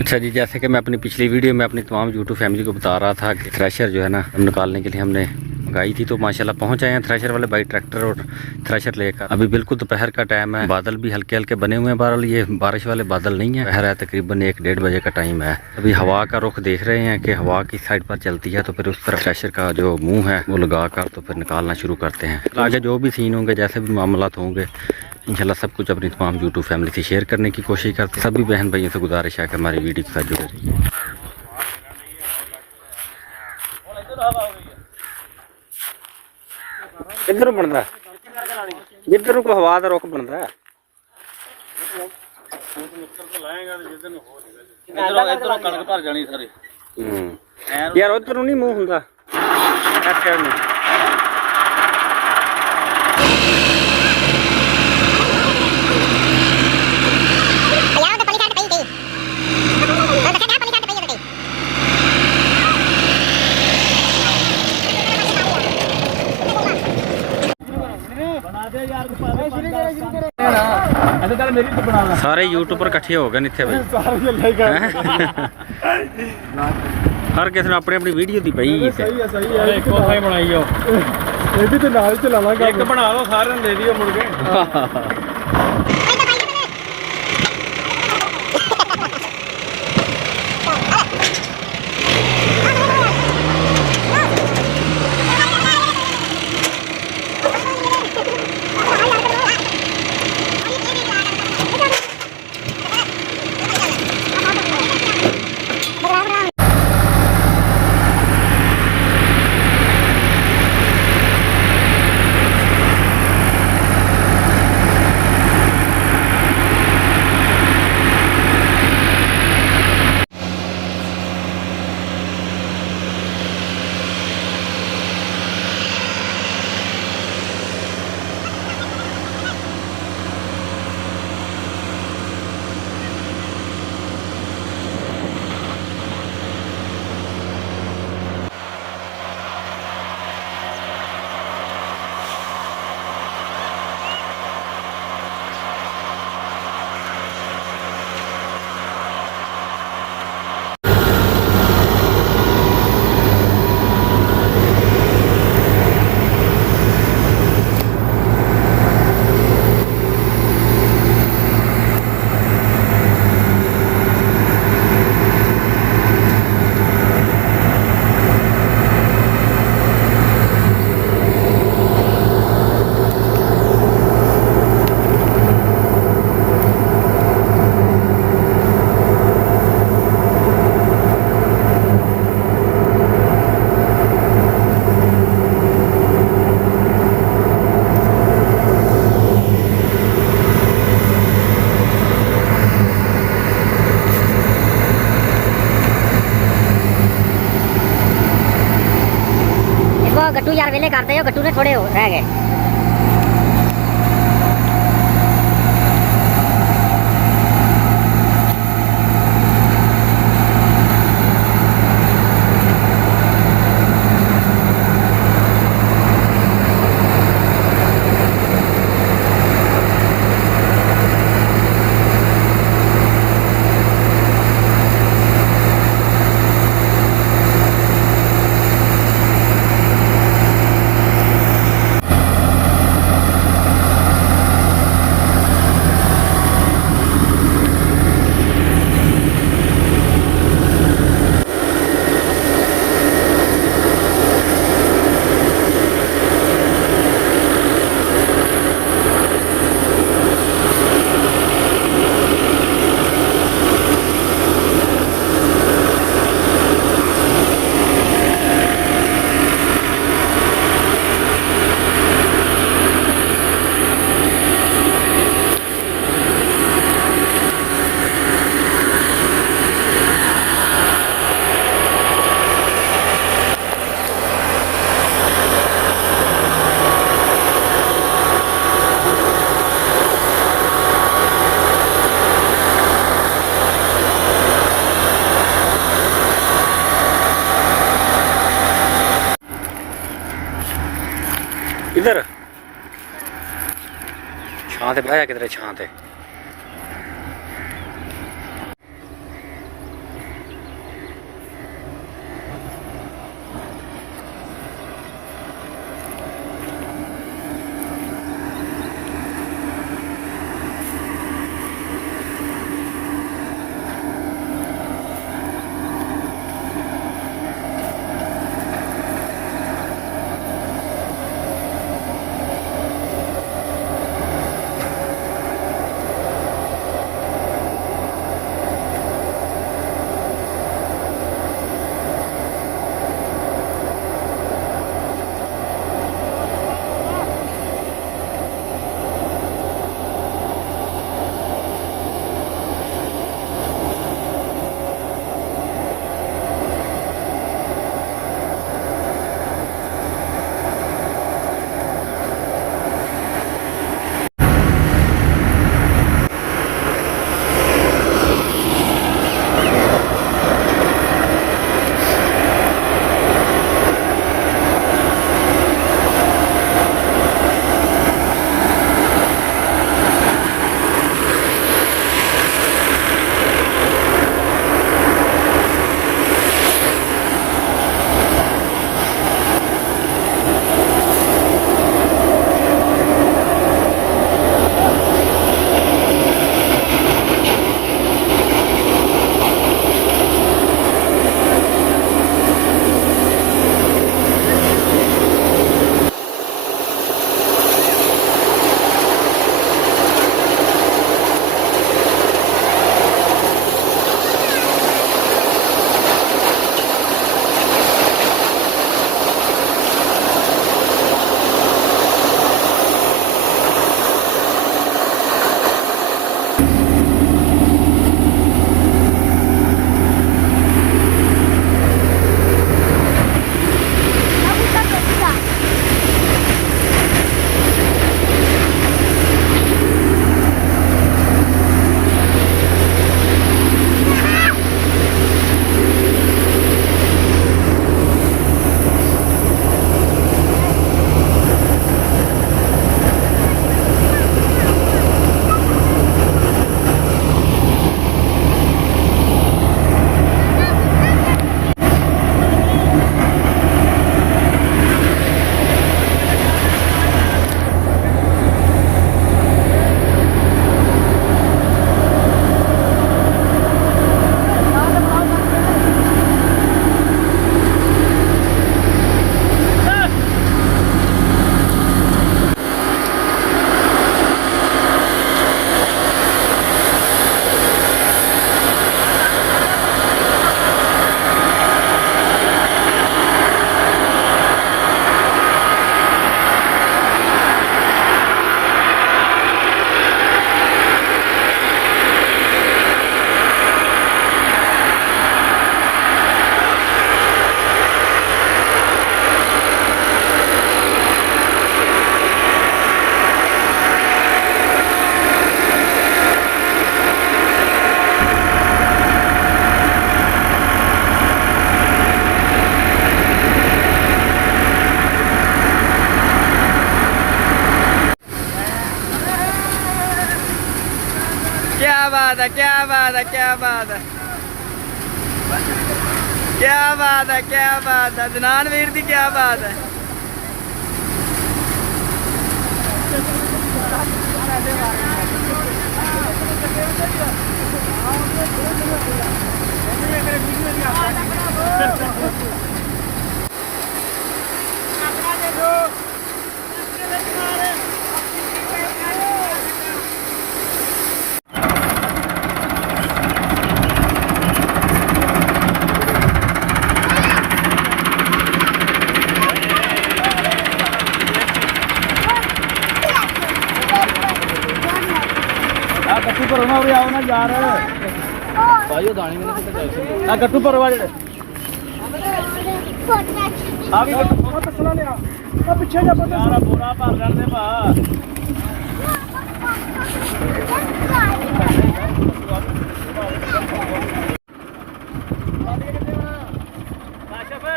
अच्छा जी, जैसे कि मैं अपनी पिछली वीडियो में अपनी तमाम यूट्यूब फैमिली को बता रहा था कि थ्रेशर जो है ना हम निकालने के लिए हमने मंगाई थी, तो माशाल्लाह पहुंच आए हैं थ्रेशर वाले भाई ट्रैक्टर और थ्रेशर लेकर। अभी बिल्कुल दोपहर का टाइम है, बादल भी हल्के हल्के बने हुए हैं। बहरहाल ये बारिश वाले बादल नहीं है, दोपहर है, तकरीबन 1-1:30 बजे का टाइम है। अभी हवा का रुख देख रहे हैं कि हवा किस साइड पर चलती है, तो फिर उस तरफ थ्रेशर का जो मुँह है वो लगा कर तो फिर निकालना शुरू करते हैं। आगे जो भी सीन होंगे, जैसे भी मामलात होंगे, इंशाल्लाह सब कुछ अपनी तमाम यूट्यूब फैमिली से शेयर करने की कोशिश करते हैं। सभी बहन भाइयों से गुजारिश है कि हमारी वीडियो के साथ जुड़े रहिए। इधर बनता जिधर को हवा का रुख बनता है यार, उधर नहीं मूँह होंगे सारे यूट्यूबर इकट्ठे हो गए इतने भाई, हर किसी ने अपनी अपनी वीडियो दी पई बनाई बना लो, सारे दे दियो मुड़ के। गट्टू यार वेले करते हो, गट्टू ने थोड़े रह गए। इधर छां ते बह किधर छां ते। बात है, क्या बात है, क्या बात है, क्या बात है अदनान वीर दी, क्या बात है। ਗੱਟੂ ਭਰੋ ਨਾ ਉਰੇ ਆਓ ਨਾ ਯਾਰ ਭਾਈ ਉਹ ਦਾਣੇ ਮੈਨੂੰ ਕਿੱਥੇ ਚਾਹੀਦੇ ਆ ਗੱਟੂ ਭਰੋ ਆ ਜਿਹੜੇ ਆ ਵੀ ਗੱਟੂ ਉਹ ਤਸਲਾ ਲਿਆ ਆ ਪਿੱਛੇ ਜਾ ਪਤਾ ਯਾਰ ਬੋਰਾ ਭਰ ਲੈਂਦੇ ਭਾ ਕਾਸ਼ਫ ਆ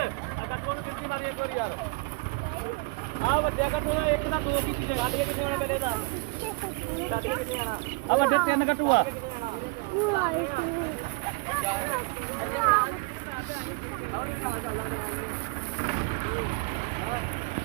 ਗੱਟੂ ਨੂੰ ਕਿੰਨੀ ਮਾਰੀ ਇੱਕ ਵਾਰ ਯਾਰ ਆ ਵੱਡਿਆ ਗੱਟੂ ਦਾ ਇੱਕ ਦਾ ਦੋ ਕੀਤੀ ਜਗ੍ਹਾ ਦੇ ਕਿੰਨੇ ਵਾਲੇ ਮੇਰੇ ਦਾ ਆ ਵੱਡੇ ਤਿੰਨ ਗੱਟੂ ਆ